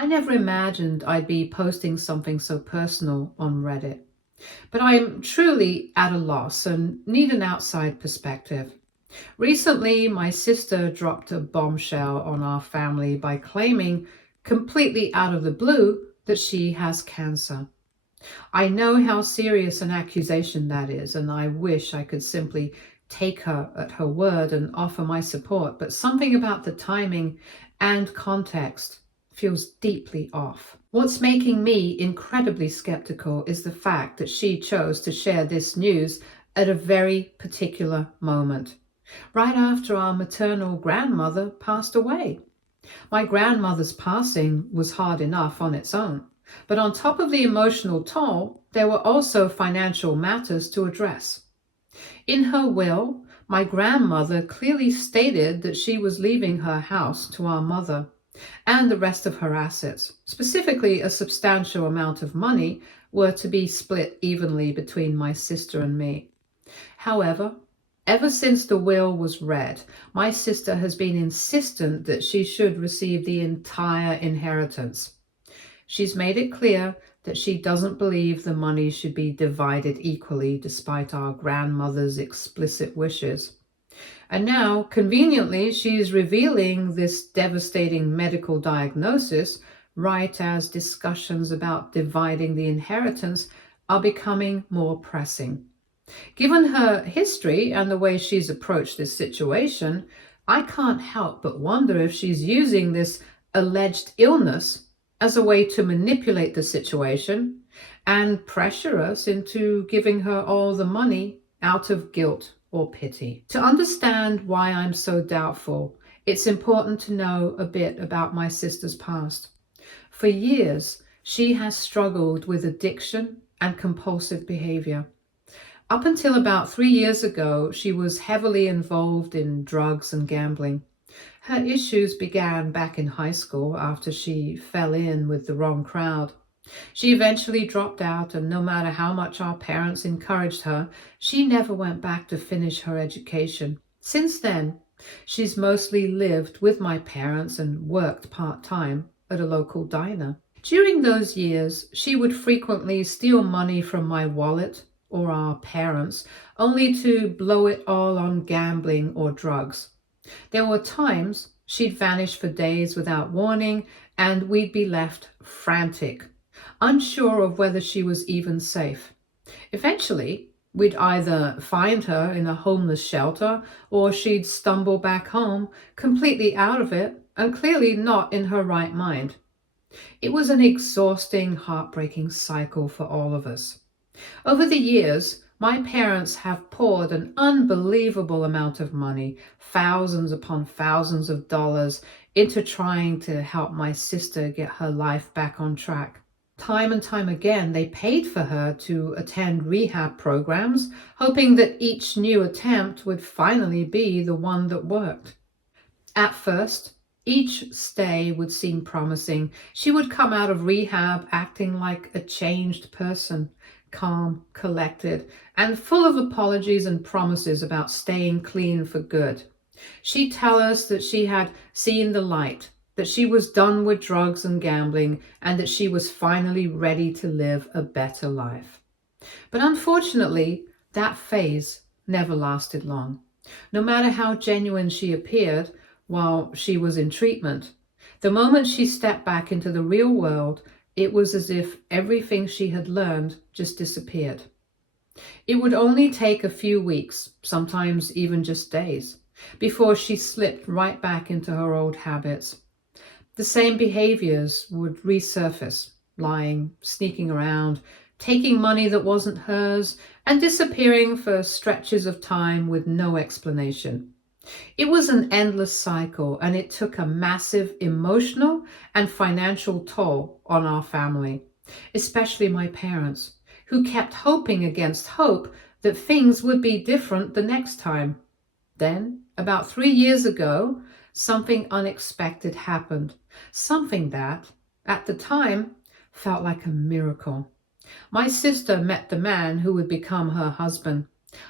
I never imagined I'd be posting something so personal on Reddit, but I'm truly at a loss and need an outside perspective. Recently, my sister dropped a bombshell on our family by claiming, completely out of the blue, that she has cancer. I know how serious an accusation that is, and I wish I could simply take her at her word and offer my support, but something about the timing and context feels deeply off. What's making me incredibly skeptical is the fact that she chose to share this news at a very particular moment, right after our maternal grandmother passed away. My grandmother's passing was hard enough on its own, but on top of the emotional toll, there were also financial matters to address. In her will, my grandmother clearly stated that she was leaving her house to our mother and the rest of her assets. Specifically, a substantial amount of money were to be split evenly between my sister and me. However, ever since the will was read, my sister has been insistent that she should receive the entire inheritance. She's made it clear that she doesn't believe the money should be divided equally despite our grandmother's explicit wishes. And now, conveniently, she's revealing this devastating medical diagnosis right as discussions about dividing the inheritance are becoming more pressing. Given her history and the way she's approached this situation, I can't help but wonder if she's using this alleged illness as a way to manipulate the situation and pressure us into giving her all the money out of guilt or pity. To understand why I'm so doubtful, it's important to know a bit about my sister's past. For years, she has struggled with addiction and compulsive behavior. Up until about 3 years ago, she was heavily involved in drugs and gambling. Her issues began back in high school after she fell in with the wrong crowd. She eventually dropped out, and no matter how much our parents encouraged her, she never went back to finish her education. Since then, she's mostly lived with my parents and worked part-time at a local diner. During those years, she would frequently steal money from my wallet or our parents, only to blow it all on gambling or drugs. There were times she'd vanish for days without warning, and we'd be left frantic, unsure of whether she was even safe. Eventually, we'd either find her in a homeless shelter, or she'd stumble back home, completely out of it and clearly not in her right mind. It was an exhausting, heartbreaking cycle for all of us. Over the years, my parents have poured an unbelievable amount of money, thousands upon thousands of dollars, into trying to help my sister get her life back on track. Time and time again, they paid for her to attend rehab programs, hoping that each new attempt would finally be the one that worked. At first, each stay would seem promising. She would come out of rehab acting like a changed person, calm, collected, and full of apologies and promises about staying clean for good. She'd tell us that she had seen the light, that she was done with drugs and gambling, and that she was finally ready to live a better life. But unfortunately, that phase never lasted long. No matter how genuine she appeared while she was in treatment, the moment she stepped back into the real world, it was as if everything she had learned just disappeared. It would only take a few weeks, sometimes even just days, before she slipped right back into her old habits. The same behaviors would resurface, lying, sneaking around, taking money that wasn't hers, and disappearing for stretches of time with no explanation. It was an endless cycle, and it took a massive emotional and financial toll on our family, especially my parents, who kept hoping against hope that things would be different the next time. Then, about 3 years ago, something unexpected happened, something that, at the time, felt like a miracle. My sister met the man who would become her husband.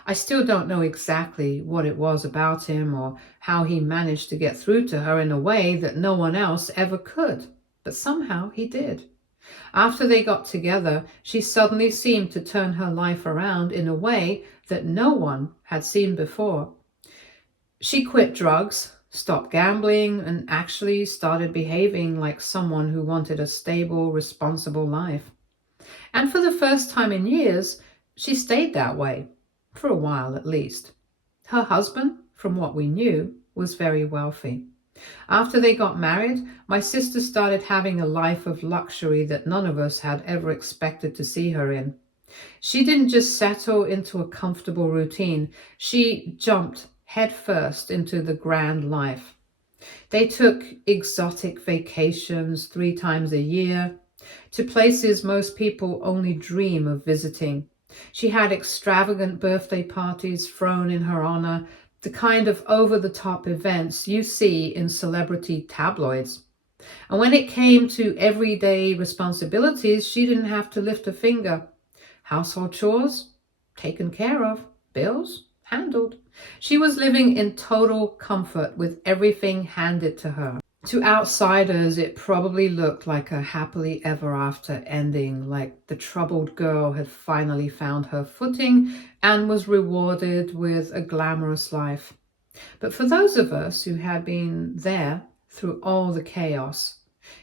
I still don't know exactly what it was about him or how he managed to get through to her in a way that no one else ever could. but somehow he did. After they got together, she suddenly seemed to turn her life around in a way that no one had seen before. She quit drugs, stopped gambling, and actually started behaving like someone who wanted a stable, responsible life. And for the first time in years, she stayed that way, for a while at least. Her husband, from what we knew, was very wealthy. After they got married, my sister started having a life of luxury that none of us had ever expected to see her in. She didn't just settle into a comfortable routine, she jumped headfirst into the grand life. They took exotic vacations 3 times a year to places most people only dream of visiting. She had extravagant birthday parties thrown in her honor, the kind of over-the-top events you see in celebrity tabloids. And when it came to everyday responsibilities, she didn't have to lift a finger. Household chores, taken care of. Bills, handled. She was living in total comfort with everything handed to her. To outsiders, it probably looked like a happily ever after ending, like the troubled girl had finally found her footing and was rewarded with a glamorous life. But for those of us who had been there through all the chaos,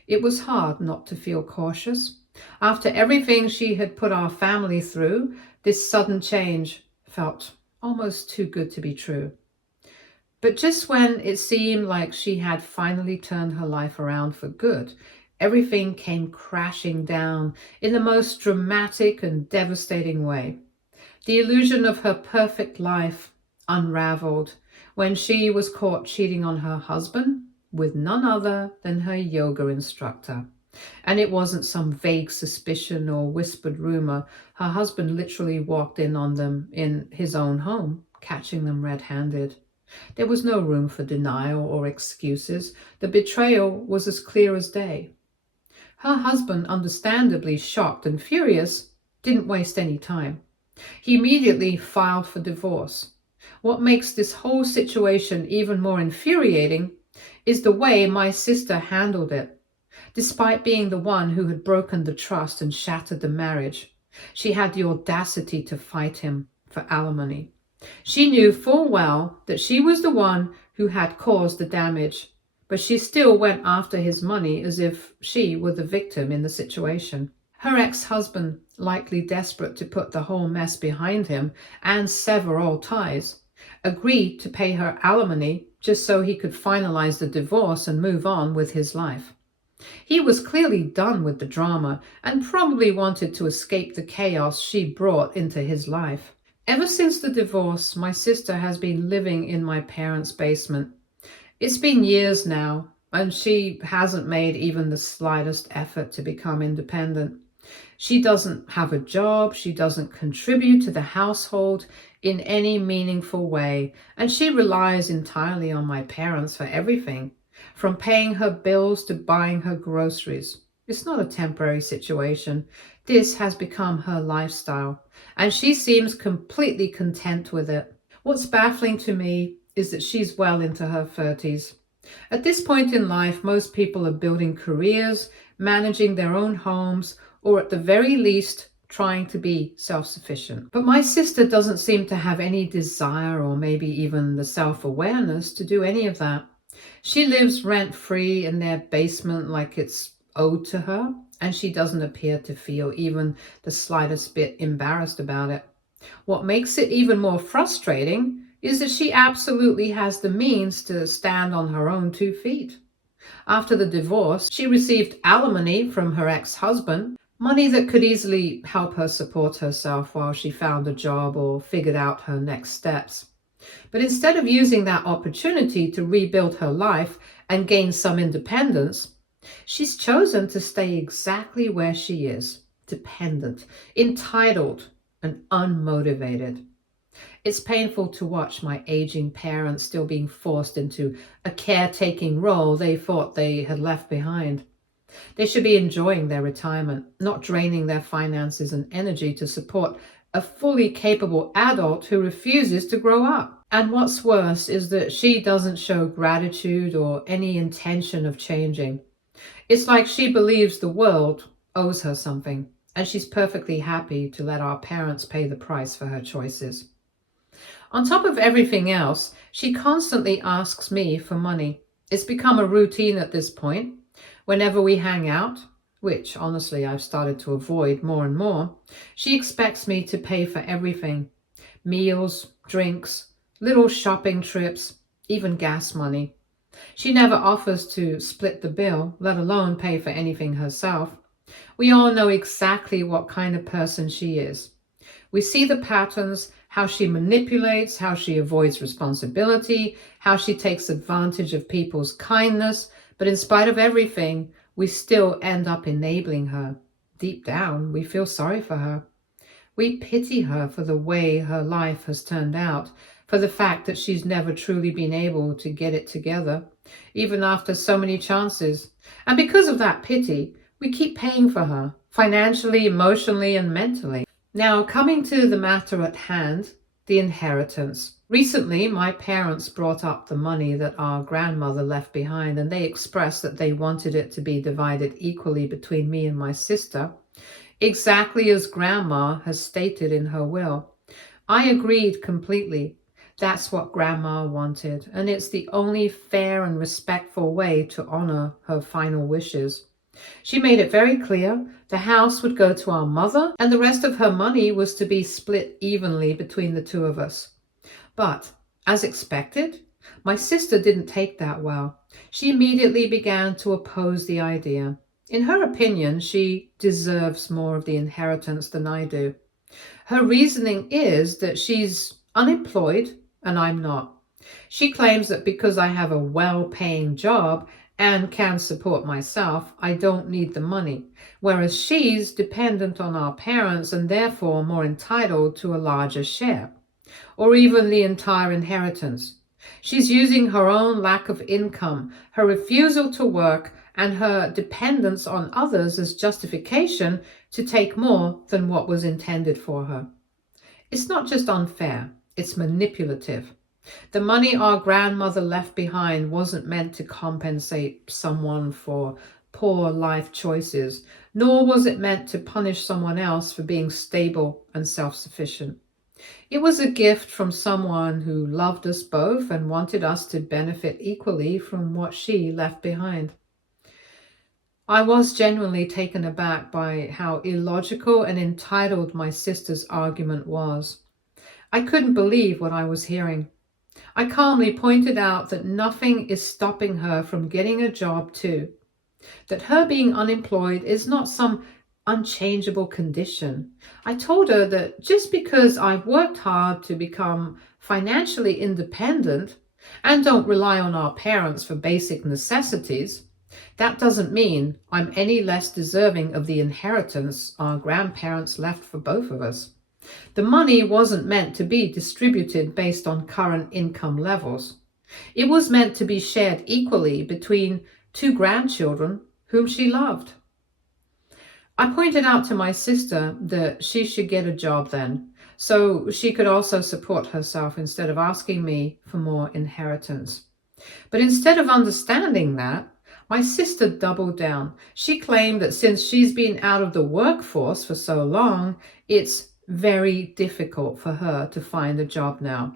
it was hard not to feel cautious. After everything she had put our family through, this sudden change felt almost too good to be true. But just when it seemed like she had finally turned her life around for good, everything came crashing down in the most dramatic and devastating way. The illusion of her perfect life unraveled when she was caught cheating on her husband with none other than her yoga instructor. And it wasn't some vague suspicion or whispered rumor. Her husband literally walked in on them in his own home, catching them red-handed. There was no room for denial or excuses. The betrayal was as clear as day. Her husband, understandably shocked and furious, didn't waste any time. He immediately filed for divorce. What makes this whole situation even more infuriating is the way my sister handled it. Despite being the one who had broken the trust and shattered the marriage, she had the audacity to fight him for alimony. She knew full well that she was the one who had caused the damage, but she still went after his money as if she were the victim in the situation. Her ex-husband, likely desperate to put the whole mess behind him and sever all ties, agreed to pay her alimony just so he could finalize the divorce and move on with his life. He was clearly done with the drama and probably wanted to escape the chaos she brought into his life. Ever since the divorce, my sister has been living in my parents' basement. It's been years now, and she hasn't made even the slightest effort to become independent. She doesn't have a job, she doesn't contribute to the household in any meaningful way, and she relies entirely on my parents for everything, from paying her bills to buying her groceries. It's not a temporary situation. This has become her lifestyle, and she seems completely content with it. What's baffling to me is that she's well into her 30s. At this point in life, most people are building careers, managing their own homes, or at the very least, trying to be self-sufficient. But my sister doesn't seem to have any desire or maybe even the self-awareness to do any of that. She lives rent-free in their basement like it's owed to her, and she doesn't appear to feel even the slightest bit embarrassed about it. What makes it even more frustrating is that she absolutely has the means to stand on her own 2 feet. After the divorce, she received alimony from her ex-husband, money that could easily help her support herself while she found a job or figured out her next steps. But instead of using that opportunity to rebuild her life and gain some independence, she's chosen to stay exactly where she is, dependent, entitled, and unmotivated. It's painful to watch my aging parents still being forced into a caretaking role they thought they had left behind. They should be enjoying their retirement, not draining their finances and energy to support a fully capable adult who refuses to grow up. And what's worse is that she doesn't show gratitude or any intention of changing. It's like she believes the world owes her something, and she's perfectly happy to let our parents pay the price for her choices. On top of everything else, she constantly asks me for money. It's become a routine at this point. Whenever we hang out, which honestly I've started to avoid more and more, she expects me to pay for everything: meals, drinks, little shopping trips, even gas money. She never offers to split the bill, let alone pay for anything herself. We all know exactly what kind of person she is. We see the patterns: how she manipulates, how she avoids responsibility, how she takes advantage of people's kindness, but in spite of everything, we still end up enabling her. Deep down, we feel sorry for her. We pity her for the way her life has turned out, for the fact that she's never truly been able to get it together, even after so many chances. And because of that pity, we keep paying for her, financially, emotionally, and mentally. Now, coming to the matter at hand, the inheritance. Recently, my parents brought up the money that our grandmother left behind, and they expressed that they wanted it to be divided equally between me and my sister, exactly as Grandma has stated in her will. I agreed completely. That's what Grandma wanted, and it's the only fair and respectful way to honor her final wishes. She made it very clear the house would go to our mother, and the rest of her money was to be split evenly between the two of us. But, as expected, my sister didn't take that well. She immediately began to oppose the idea. In her opinion, she deserves more of the inheritance than I do. Her reasoning is that she's unemployed and I'm not. She claims that because I have a well-paying job and can support myself, I don't need the money, whereas she's dependent on our parents and therefore more entitled to a larger share, or even the entire inheritance. She's using her own lack of income, her refusal to work, and her dependence on others as justification to take more than what was intended for her. It's not just unfair, it's manipulative. The money our grandmother left behind wasn't meant to compensate someone for poor life choices, nor was it meant to punish someone else for being stable and self-sufficient. It was a gift from someone who loved us both and wanted us to benefit equally from what she left behind. I was genuinely taken aback by how illogical and entitled my sister's argument was. I couldn't believe what I was hearing. I calmly pointed out that nothing is stopping her from getting a job too, that her being unemployed is not some unchangeable condition. I told her that just because I've worked hard to become financially independent and don't rely on our parents for basic necessities, that doesn't mean I'm any less deserving of the inheritance our grandparents left for both of us. The money wasn't meant to be distributed based on current income levels. It was meant to be shared equally between two grandchildren whom she loved. I pointed out to my sister that she should get a job then, so she could also support herself instead of asking me for more inheritance. But instead of understanding that, my sister doubled down. She claimed that since she's been out of the workforce for so long, it's very difficult for her to find a job now.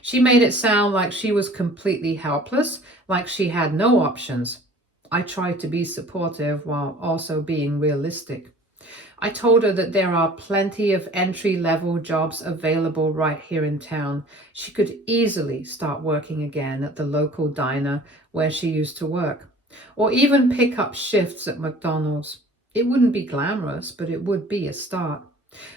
She made it sound like she was completely helpless, like she had no options. I tried to be supportive while also being realistic. I told her that there are plenty of entry-level jobs available right here in town. She could easily start working again at the local diner where she used to work, or even pick up shifts at McDonald's. It wouldn't be glamorous, but it would be a start.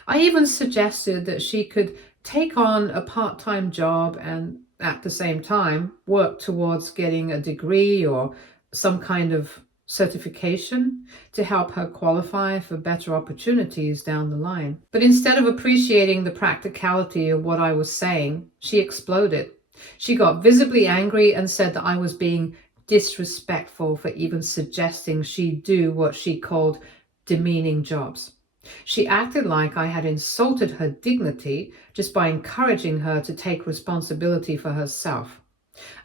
I even suggested that she could take on a part-time job and at the same time work towards getting a degree or some kind of certification to help her qualify for better opportunities down the line. But instead of appreciating the practicality of what I was saying, she exploded. She got visibly angry and said that I was being disrespectful for even suggesting she do what she called demeaning jobs. She acted like I had insulted her dignity just by encouraging her to take responsibility for herself.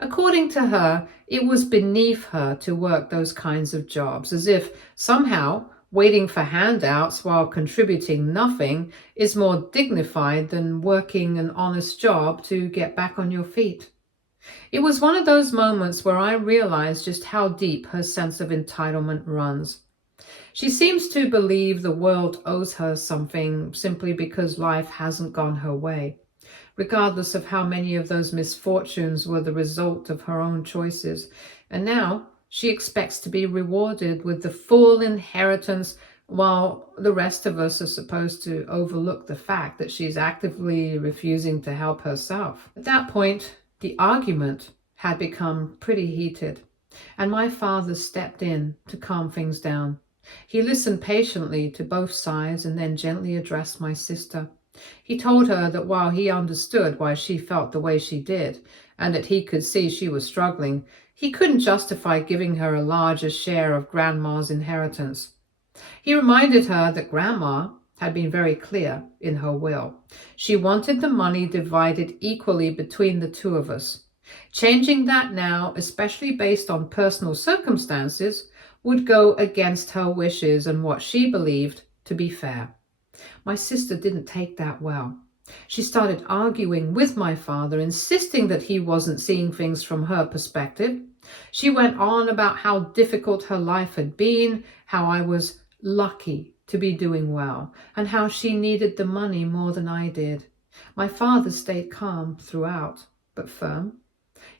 According to her, it was beneath her to work those kinds of jobs, as if somehow waiting for handouts while contributing nothing is more dignified than working an honest job to get back on your feet. It was one of those moments where I realized just how deep her sense of entitlement runs. She seems to believe the world owes her something simply because life hasn't gone her way, regardless of how many of those misfortunes were the result of her own choices. And now she expects to be rewarded with the full inheritance, while the rest of us are supposed to overlook the fact that she's actively refusing to help herself. At that point, the argument had become pretty heated, and my father stepped in to calm things down. He listened patiently to both sides and then gently addressed my sister. He told her that while he understood why she felt the way she did, and that he could see she was struggling, he couldn't justify giving her a larger share of Grandma's inheritance. He reminded her that Grandma had been very clear in her will. She wanted the money divided equally between the two of us. Changing that now, especially based on personal circumstances, would go against her wishes and what she believed to be fair. My sister didn't take that well. She started arguing with my father, insisting that he wasn't seeing things from her perspective. She went on about how difficult her life had been, how I was lucky to be doing well, and how she needed the money more than I did. My father stayed calm throughout, but firm.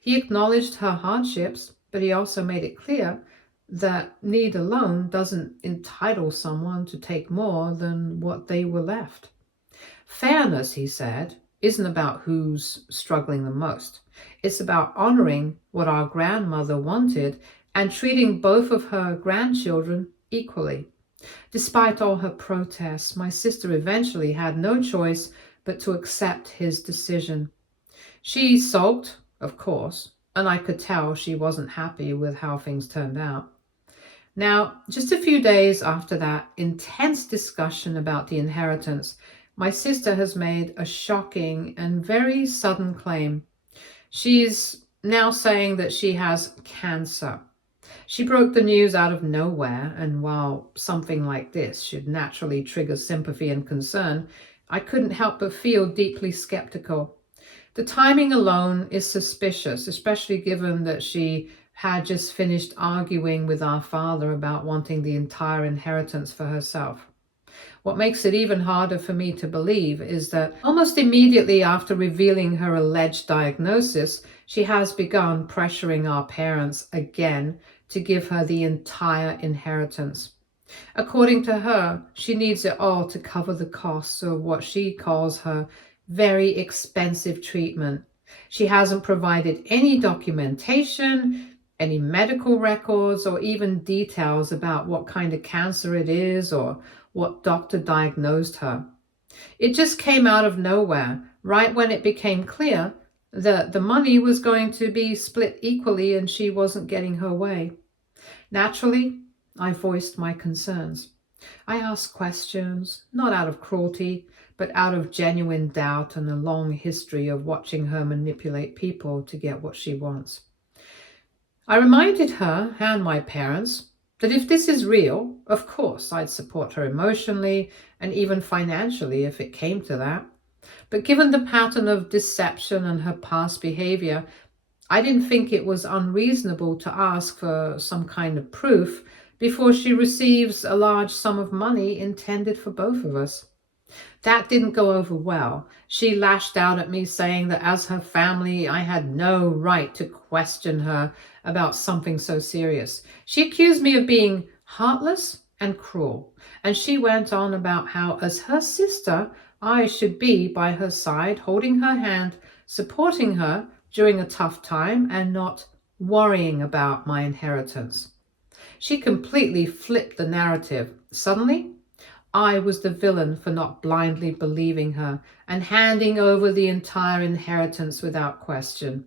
He acknowledged her hardships, but he also made it clear that need alone doesn't entitle someone to take more than what they were left. Fairness, he said, isn't about who's struggling the most. It's about honoring what our grandmother wanted and treating both of her grandchildren equally. Despite all her protests, my sister eventually had no choice but to accept his decision. She sulked, of course, and I could tell she wasn't happy with how things turned out. Now, just a few days after that intense discussion about the inheritance, my sister has made a shocking and very sudden claim. She's now saying that she has cancer. She broke the news out of nowhere, and while something like this should naturally trigger sympathy and concern, I couldn't help but feel deeply skeptical. The timing alone is suspicious, especially given that she had just finished arguing with our father about wanting the entire inheritance for herself. What makes it even harder for me to believe is that almost immediately after revealing her alleged diagnosis, she has begun pressuring our parents again to give her the entire inheritance. According to her, she needs it all to cover the costs of what she calls her very expensive treatment. She hasn't provided any documentation, any medical records, or even details about what kind of cancer it is or what doctor diagnosed her. It just came out of nowhere, right when it became clear that the money was going to be split equally and she wasn't getting her way. Naturally, I voiced my concerns. I asked questions, not out of cruelty, but out of genuine doubt and a long history of watching her manipulate people to get what she wants. I reminded her and my parents that if this is real, of course I'd support her emotionally and even financially if it came to that. But given the pattern of deception and her past behavior, I didn't think it was unreasonable to ask for some kind of proof before she receives a large sum of money intended for both of us. That didn't go over well. She lashed out at me, saying that as her family, I had no right to question her about something so serious. She accused me of being heartless and cruel, and she went on about how, as her sister, I should be by her side, holding her hand, supporting her during a tough time, and not worrying about my inheritance. She completely flipped the narrative. Suddenly, I was the villain for not blindly believing her and handing over the entire inheritance without question.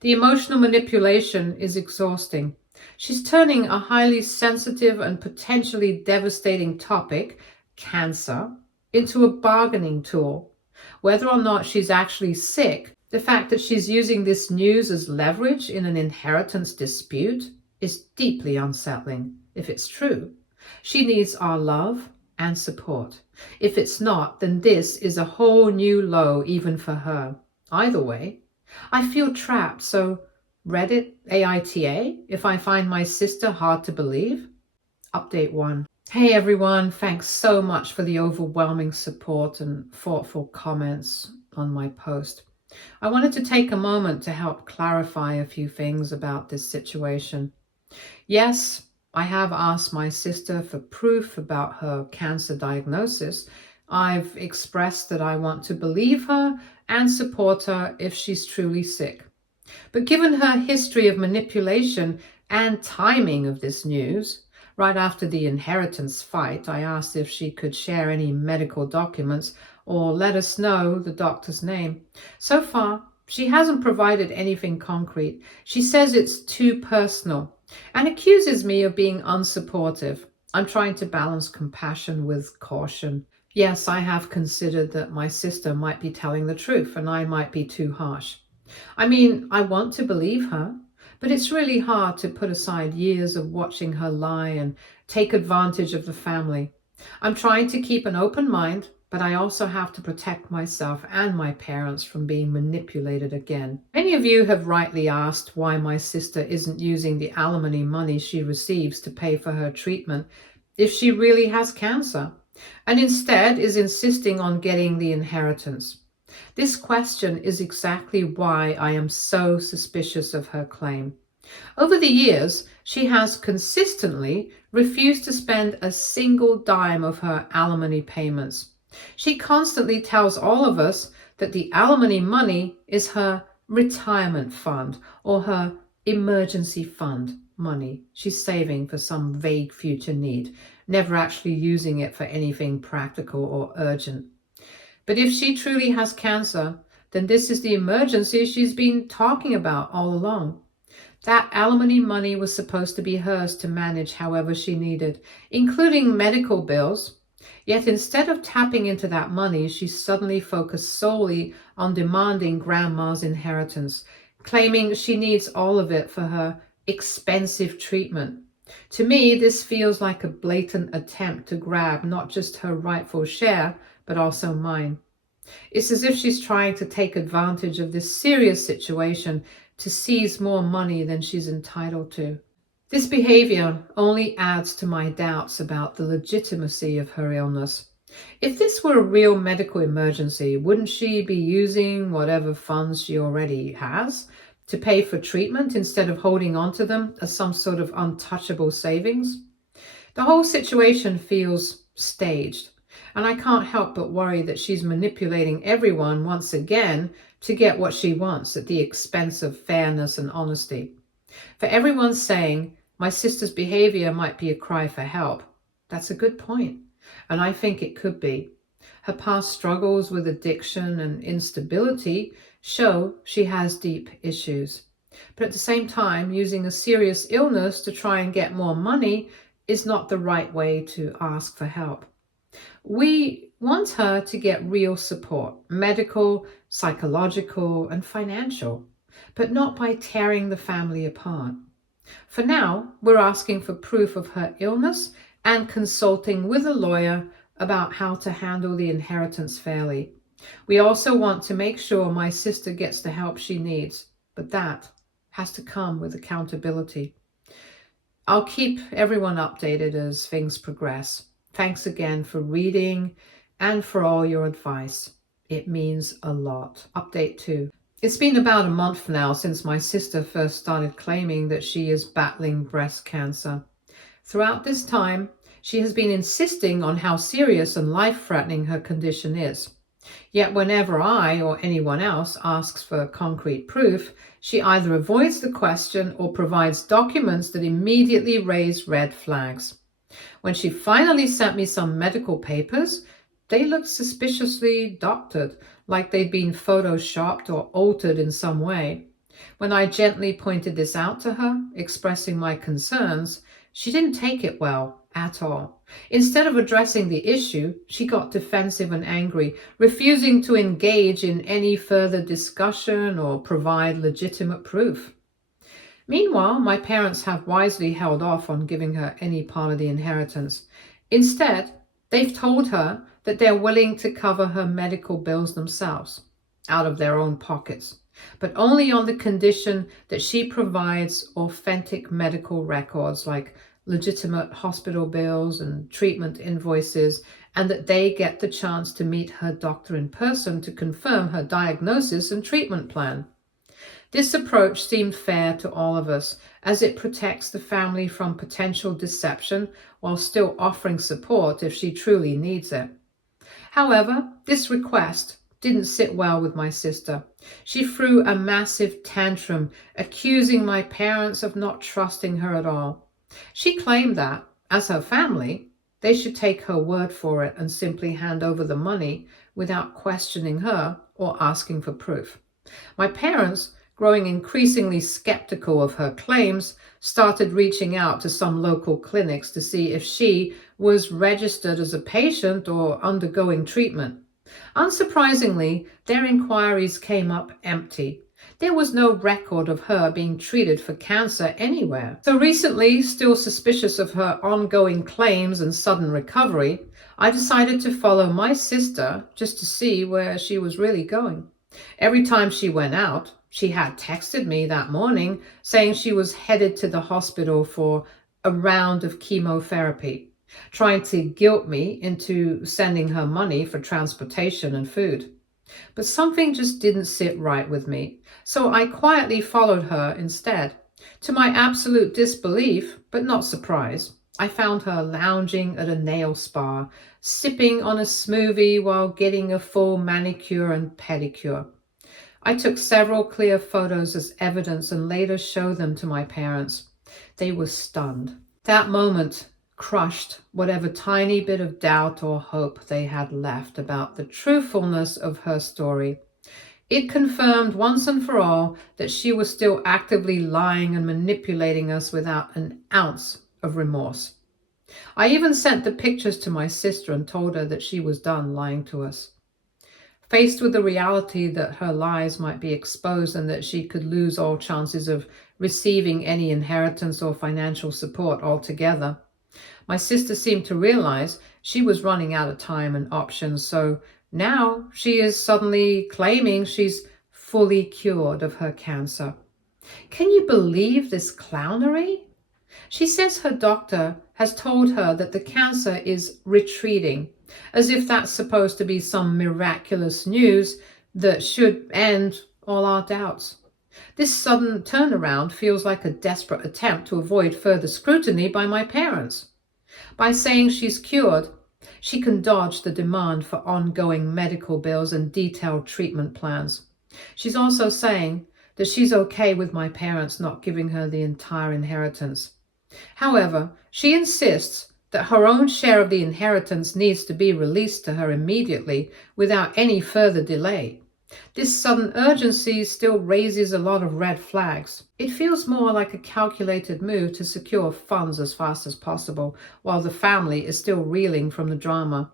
The emotional manipulation is exhausting. She's turning a highly sensitive and potentially devastating topic, cancer, into a bargaining tool. Whether or not she's actually sick The fact that she's using this news as leverage in an inheritance dispute is deeply unsettling, if it's true. She needs our love and support. If it's not, then this is a whole new low even for her. Either way, I feel trapped, so Reddit AITA if I find my sister hard to believe. Update 1. Hey everyone, thanks so much for the overwhelming support and thoughtful comments on my post. I wanted to take a moment to help clarify a few things about this situation. Yes, I have asked my sister for proof about her cancer diagnosis. I've expressed that I want to believe her and support her if she's truly sick. But given her history of manipulation and timing of this news, right after the inheritance fight, I asked if she could share any medical documents or let us know the doctor's name. So far, she hasn't provided anything concrete. She says it's too personal and accuses me of being unsupportive. I'm trying to balance compassion with caution. Yes, I have considered that my sister might be telling the truth and I might be too harsh. I mean, I want to believe her, but it's really hard to put aside years of watching her lie and take advantage of the family. I'm trying to keep an open mind, but I also have to protect myself and my parents from being manipulated again. Many of you have rightly asked why my sister isn't using the alimony money she receives to pay for her treatment if she really has cancer, and instead is insisting on getting the inheritance. This question is exactly why I am so suspicious of her claim. Over the years, she has consistently refused to spend a single dime of her alimony payments. She constantly tells all of us that the alimony money is her retirement fund or her emergency fund money she's saving for some vague future need, never actually using it for anything practical or urgent. But if she truly has cancer, then this is the emergency she's been talking about all along. That alimony money was supposed to be hers to manage however she needed, including medical bills. Yet instead of tapping into that money, she suddenly focused solely on demanding grandma's inheritance, claiming she needs all of it for her expensive treatment. To me, this feels like a blatant attempt to grab not just her rightful share, but also mine. It's as if she's trying to take advantage of this serious situation to seize more money than she's entitled to. This behavior only adds to my doubts about the legitimacy of her illness. If this were a real medical emergency, wouldn't she be using whatever funds she already has to pay for treatment instead of holding on to them as some sort of untouchable savings? The whole situation feels staged, and I can't help but worry that she's manipulating everyone once again to get what she wants at the expense of fairness and honesty. For everyone saying my sister's behavior might be a cry for help, that's a good point, and I think it could be. Her past struggles with addiction and instability show she has deep issues. But at the same time, using a serious illness to try and get more money is not the right way to ask for help. We want her to get real support, medical, psychological, and financial, but not by tearing the family apart. For now, we're asking for proof of her illness and consulting with a lawyer about how to handle the inheritance fairly. We also want to make sure my sister gets the help she needs, but that has to come with accountability. I'll keep everyone updated as things progress. Thanks again for reading and for all your advice. It means a lot. Update 2. It's been about a month now since my sister first started claiming that she is battling breast cancer. Throughout this time, she has been insisting on how serious and life-threatening her condition is. Yet whenever I or anyone else asks for concrete proof, she either avoids the question or provides documents that immediately raise red flags. When she finally sent me some medical papers, they looked suspiciously doctored, like they'd been photoshopped or altered in some way. When I gently pointed this out to her, expressing my concerns, she didn't take it well at all. Instead of addressing the issue, she got defensive and angry, refusing to engage in any further discussion or provide legitimate proof. Meanwhile, my parents have wisely held off on giving her any part of the inheritance. Instead, they've told her that they're willing to cover her medical bills themselves, out of their own pockets, but only on the condition that she provides authentic medical records like legitimate hospital bills and treatment invoices, and that they get the chance to meet her doctor in person to confirm her diagnosis and treatment plan. This approach seemed fair to all of us, as it protects the family from potential deception while still offering support if she truly needs it. However, this request didn't sit well with my sister. She threw a massive tantrum, accusing my parents of not trusting her at all. She claimed that, as her family, they should take her word for it and simply hand over the money without questioning her or asking for proof. My parents, growing increasingly skeptical of her claims, started reaching out to some local clinics to see if she was registered as a patient or undergoing treatment. Unsurprisingly, their inquiries came up empty. There was no record of her being treated for cancer anywhere. So recently, still suspicious of her ongoing claims and sudden recovery, I decided to follow my sister just to see where she was really going. Every time she went out, she had texted me that morning saying she was headed to the hospital for a round of chemotherapy, trying to guilt me into sending her money for transportation and food. But something just didn't sit right with me, so I quietly followed her instead. To my absolute disbelief, but not surprise, I found her lounging at a nail spa, sipping on a smoothie while getting a full manicure and pedicure. I took several clear photos as evidence and later showed them to my parents. They were stunned. That moment crushed whatever tiny bit of doubt or hope they had left about the truthfulness of her story. It confirmed once and for all that she was still actively lying and manipulating us without an ounce of remorse. I even sent the pictures to my sister and told her that she was done lying to us. Faced with the reality that her lies might be exposed and that she could lose all chances of receiving any inheritance or financial support altogether, my sister seemed to realize she was running out of time and options, so now she is suddenly claiming she's fully cured of her cancer. Can you believe this clownery? She says her doctor has told her that the cancer is retreating, as if that's supposed to be some miraculous news that should end all our doubts. This sudden turnaround feels like a desperate attempt to avoid further scrutiny by my parents. By saying she's cured, she can dodge the demand for ongoing medical bills and detailed treatment plans. She's also saying that she's okay with my parents not giving her the entire inheritance. However, she insists that her own share of the inheritance needs to be released to her immediately without any further delay. This sudden urgency still raises a lot of red flags. It feels more like a calculated move to secure funds as fast as possible, while the family is still reeling from the drama.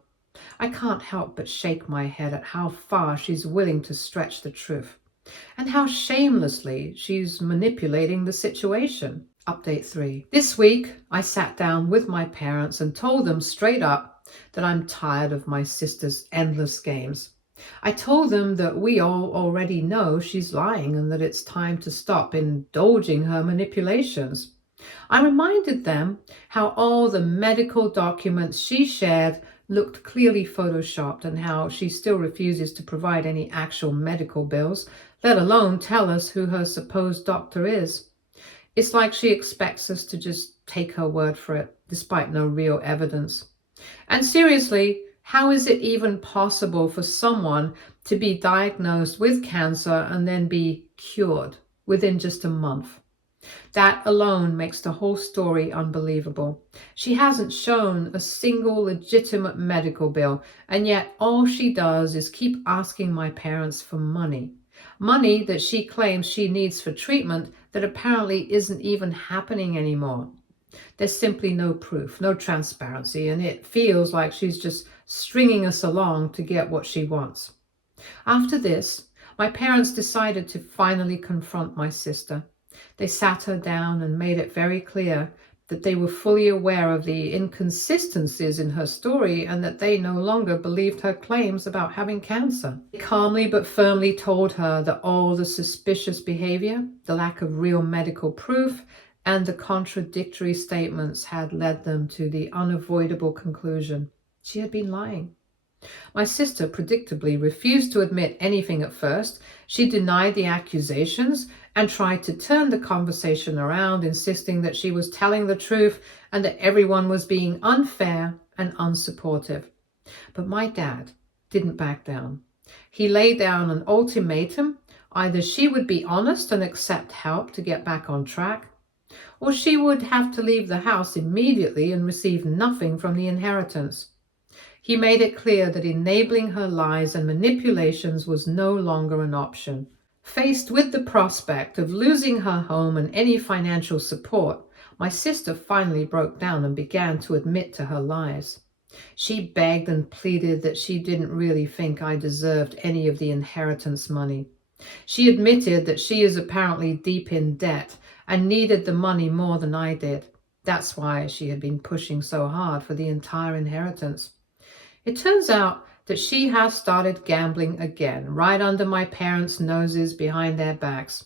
I can't help but shake my head at how far she's willing to stretch the truth, and how shamelessly she's manipulating the situation. Update 3. This week, I sat down with my parents and told them straight up that I'm tired of my sister's endless games. I told them that we all already know she's lying and that it's time to stop indulging her manipulations. I reminded them how all the medical documents she shared looked clearly photoshopped and how she still refuses to provide any actual medical bills, let alone tell us who her supposed doctor is. It's like she expects us to just take her word for it, despite no real evidence. And seriously, how is it even possible for someone to be diagnosed with cancer and then be cured within just a month? That alone makes the whole story unbelievable. She hasn't shown a single legitimate medical bill, and yet all she does is keep asking my parents for money. Money that she claims she needs for treatment that apparently isn't even happening anymore. There's simply no proof, no transparency, and it feels like she's just stringing us along to get what she wants. After this, my parents decided to finally confront my sister. They sat her down and made it very clear that they were fully aware of the inconsistencies in her story and that they no longer believed her claims about having cancer. They calmly but firmly told her that all the suspicious behavior, the lack of real medical proof, and the contradictory statements had led them to the unavoidable conclusion she had been lying. My sister predictably refused to admit anything at first. She denied the accusations and tried to turn the conversation around, insisting that she was telling the truth and that everyone was being unfair and unsupportive. But my dad didn't back down. He laid down an ultimatum. Either she would be honest and accept help to get back on track, or she would have to leave the house immediately and receive nothing from the inheritance. He made it clear that enabling her lies and manipulations was no longer an option. Faced with the prospect of losing her home and any financial support, my sister finally broke down and began to admit to her lies. She begged and pleaded that she didn't really think I deserved any of the inheritance money. She admitted that she is apparently deep in debt and needed the money more than I did. That's why she had been pushing so hard for the entire inheritance. It turns out that she has started gambling again, right under my parents' noses, behind their backs.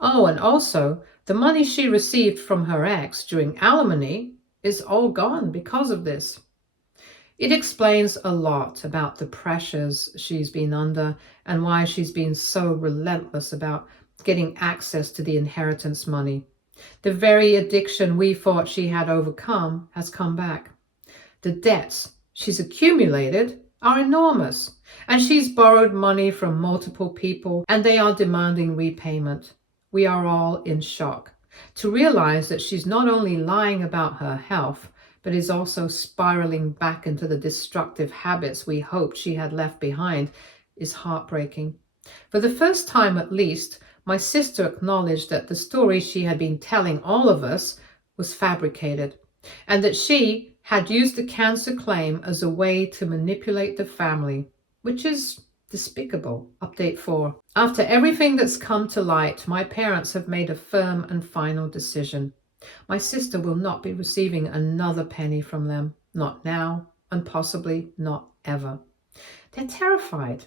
Oh, and also, the money she received from her ex during alimony is all gone because of this. It explains a lot about the pressures she's been under and why she's been so relentless about getting access to the inheritance money. The very addiction we thought she had overcome has come back. The debts she's accumulated are enormous, and she's borrowed money from multiple people, and they are demanding repayment. We are all in shock to realize that she's not only lying about her health, but is also spiraling back into the destructive habits we hoped she had left behind. Is heartbreaking. For the first time at least, my sister acknowledged that the story she had been telling all of us was fabricated, and that she had used the cancer claim as a way to manipulate the family, which is despicable. Update 4. After everything that's come to light, my parents have made a firm and final decision. My sister will not be receiving another penny from them, not now, and possibly not ever. They're terrified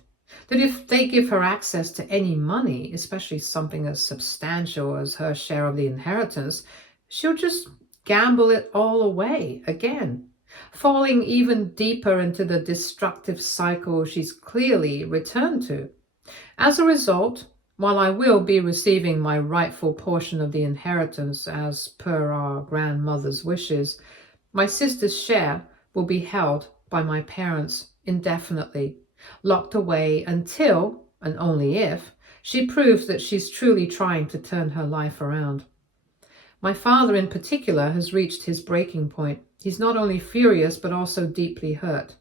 that if they give her access to any money, especially something as substantial as her share of the inheritance, she'll just gamble it all away again, falling even deeper into the destructive cycle she's clearly returned to. As a result, while I will be receiving my rightful portion of the inheritance as per our grandmother's wishes, my sister's share will be held by my parents indefinitely, locked away until, and only if, she proves that she's truly trying to turn her life around. My father in particular has reached his breaking point. He's not only furious but also deeply hurt.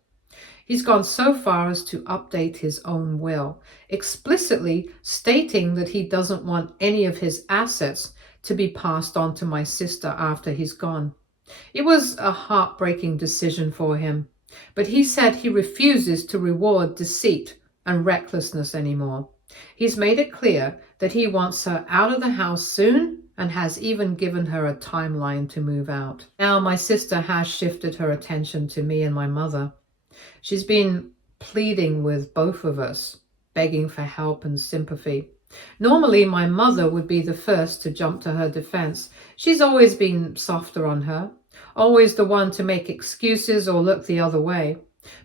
He's gone so far as to update his own will, explicitly stating that he doesn't want any of his assets to be passed on to my sister after he's gone. It was a heartbreaking decision for him, but he said he refuses to reward deceit and recklessness anymore. He's made it clear that he wants her out of the house soon and has even given her a timeline to move out. Now my sister has shifted her attention to me and my mother. She's been pleading with both of us, begging for help and sympathy. Normally, my mother would be the first to jump to her defense. She's always been softer on her, always the one to make excuses or look the other way.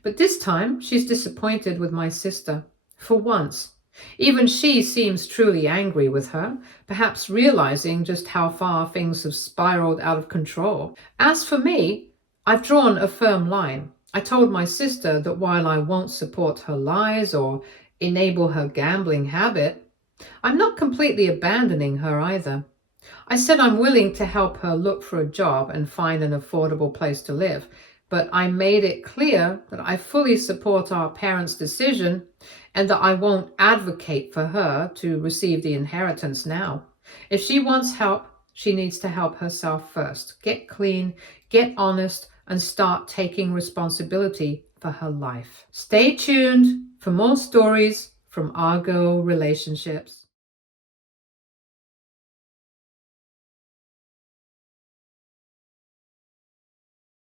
But this time, she's disappointed with my sister. For once. Even she seems truly angry with her, perhaps realizing just how far things have spiraled out of control. As for me, I've drawn a firm line. I told my sister that while I won't support her lies or enable her gambling habit, I'm not completely abandoning her either. I said I'm willing to help her look for a job and find an affordable place to live, but I made it clear that I fully support our parents' decision and that I won't advocate for her to receive the inheritance now. If she wants help, she needs to help herself first. Get clean, get honest, and start taking responsibility for her life. Stay tuned for more stories from Argo Relationships.